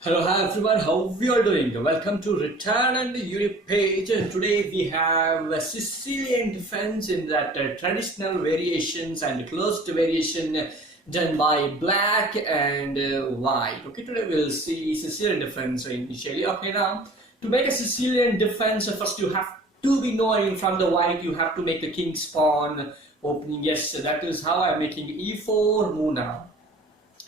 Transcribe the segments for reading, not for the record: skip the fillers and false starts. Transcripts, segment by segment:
Hello, hi everyone, how we are doing? Welcome to Return and the Unit page. And today we have a Sicilian defense in that traditional variations and closed variation done by black and white. Okay, today we'll see Sicilian defense initially. Okay, now to make a Sicilian defense, first you have to be knowing from the white, you have to make the king's pawn opening. Yes, that is how I'm making e4 move now.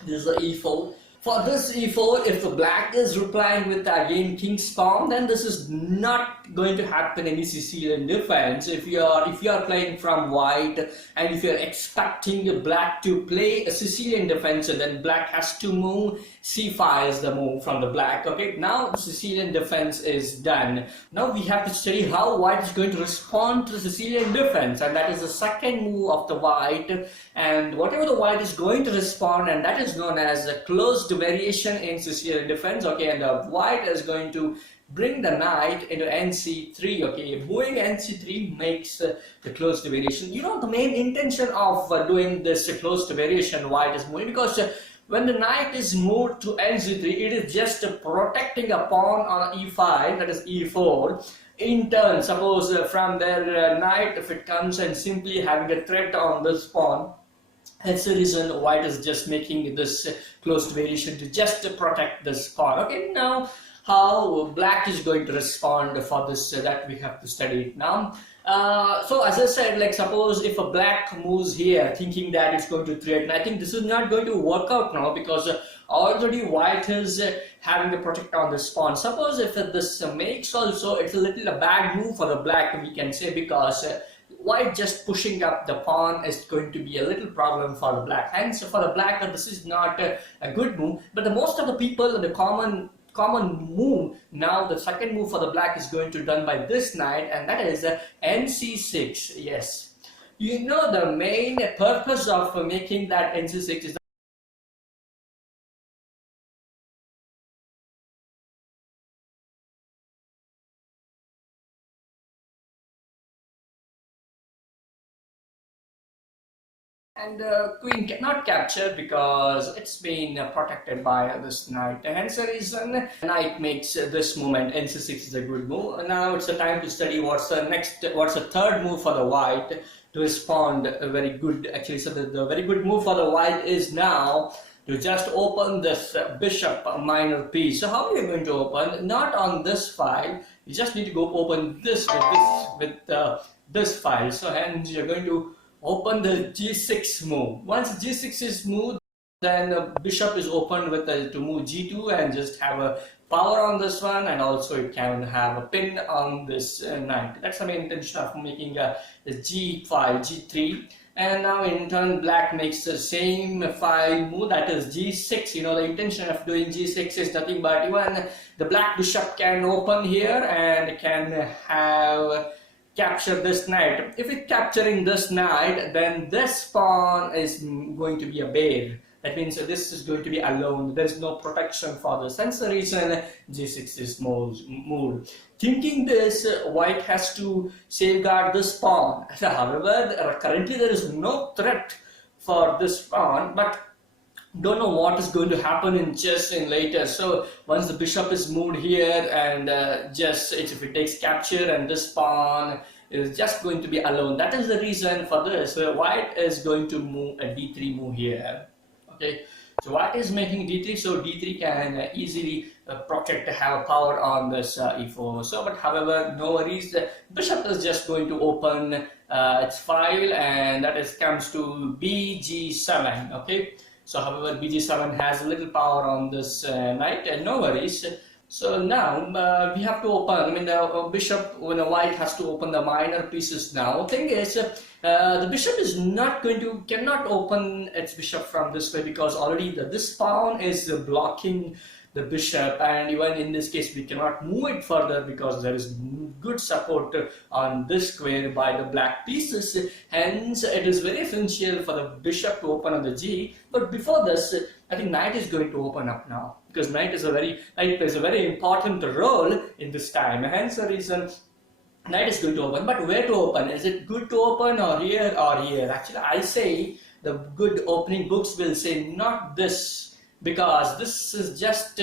This is the e4. For this e4, if the black is replying with again king's pawn, then this is not going to happen any Sicilian defense. If you are playing from white and if you are expecting black to play a Sicilian defense, then black has to move c5 is the move from the black. Okay, now the Sicilian defense is done. Now we have to study how white is going to respond to the Sicilian defense, and that is the second move of the white. And whatever the white is going to respond, and that is known as a closed variation in Sicilian defense. Okay, and the white is going to bring the knight into nc3. Okay, moving nc3 makes the closed variation. You know, the main intention of doing this closed variation white is moving because when the knight is moved to nc3, it is just protecting a pawn on e5, that is e4. In turn, suppose from their knight, if it comes and simply having a threat on this pawn, that's the reason white is just making this closed variation to just protect this pawn. Okay, now how black is going to respond for this, that we have to study it now. So as I said, like suppose if a black moves here thinking that it's going to threaten, I think this is not going to work out now because already white is having the protect on this pawn. Suppose if this makes also, it's a little a bad move for the black, we can say, because white just pushing up the pawn is going to be a little problem for the black. Hence for the black, this is not a good move. But the most of the people, the common move now, the second move for the black is going to done by this knight, and that is nc6. Yes, you know, the main purpose of making that nc6 is and queen cannot capture because it's been protected by this knight. Hence the reason knight makes this movement. nc6 is a good move. Now it's the time to study what's the third move for the white to respond very good. Actually, so the very good move for the white is now to just open this bishop minor piece. So how are you going to open? Not on this file. You just need to go open this with this file. So hence you're going to open the g6 move. Once g6 is moved, then the bishop is opened with to move g2 and just have a power on this one, and also it can have a pin on this knight. That's the main intention of making the g5, g3. And now in turn black makes the same file move, that is g6. You know, the intention of doing g6 is nothing but even the black bishop can open here and can have capture this knight. If it's capturing this knight, then this pawn is going to be a bear. That means this is going to be alone. There is no protection for this. That's the reason g6 is moved. Thinking this, white has to safeguard this pawn. However, currently there is no threat for this pawn, but don't know what is going to happen in chess in later. So once the bishop is moved here and just if it takes capture, and this pawn is just going to be alone. That is the reason for this. So white is going to move a d3 move here. Okay, so white is making d3, so d3 can easily protect, have a power on this e4. So but however, no worries, the bishop is just going to open its file, and that is comes to bg7. Okay, so however bg7 has a little power on this knight, and no worries. So now we have to open, I mean the bishop, when the white has to open the minor pieces now. Thing is, the bishop is cannot open its bishop from this way because already this pawn is blocking the bishop, and even in this case we cannot move it further because there is good support on this square by the black pieces. Hence it is very essential for the bishop to open on the g. But before this, I think knight is going to open up now, because knight plays a very important role in this time. Hence the reason knight is going to open. But where to open? Is it good to open or here or here? Actually, I say the good opening books will say not this because this is just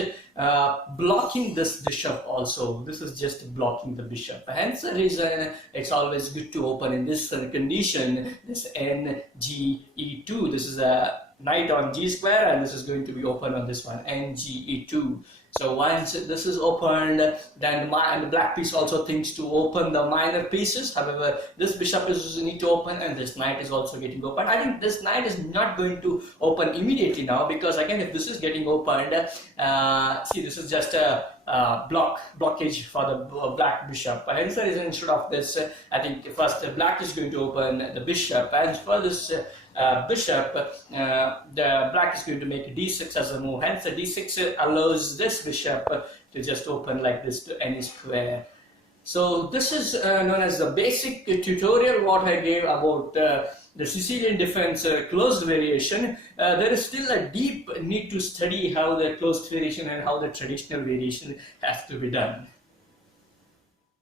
blocking this bishop also. This is just blocking the bishop. Hence the reason it's always good to open in this condition, this NGE2. This is a knight on G square, and this is going to be open on this one, NGE2. So once this is opened, then the black piece also thinks to open the minor pieces. However, this bishop is need to open, and this knight is also getting opened. I think this knight is not going to open immediately now, because again, if this is getting opened, see, this is just a blockage for the black bishop. Hence the reason, instead of this, I think first the black is going to open the bishop, and for this bishop, the black is going to make d6 as a move. Hence the d6 allows this bishop to just open like this to any square. So this is known as the basic tutorial what I gave about the Sicilian defense closed variation. There is still a deep need to study how the closed variation and how the traditional variation has to be done.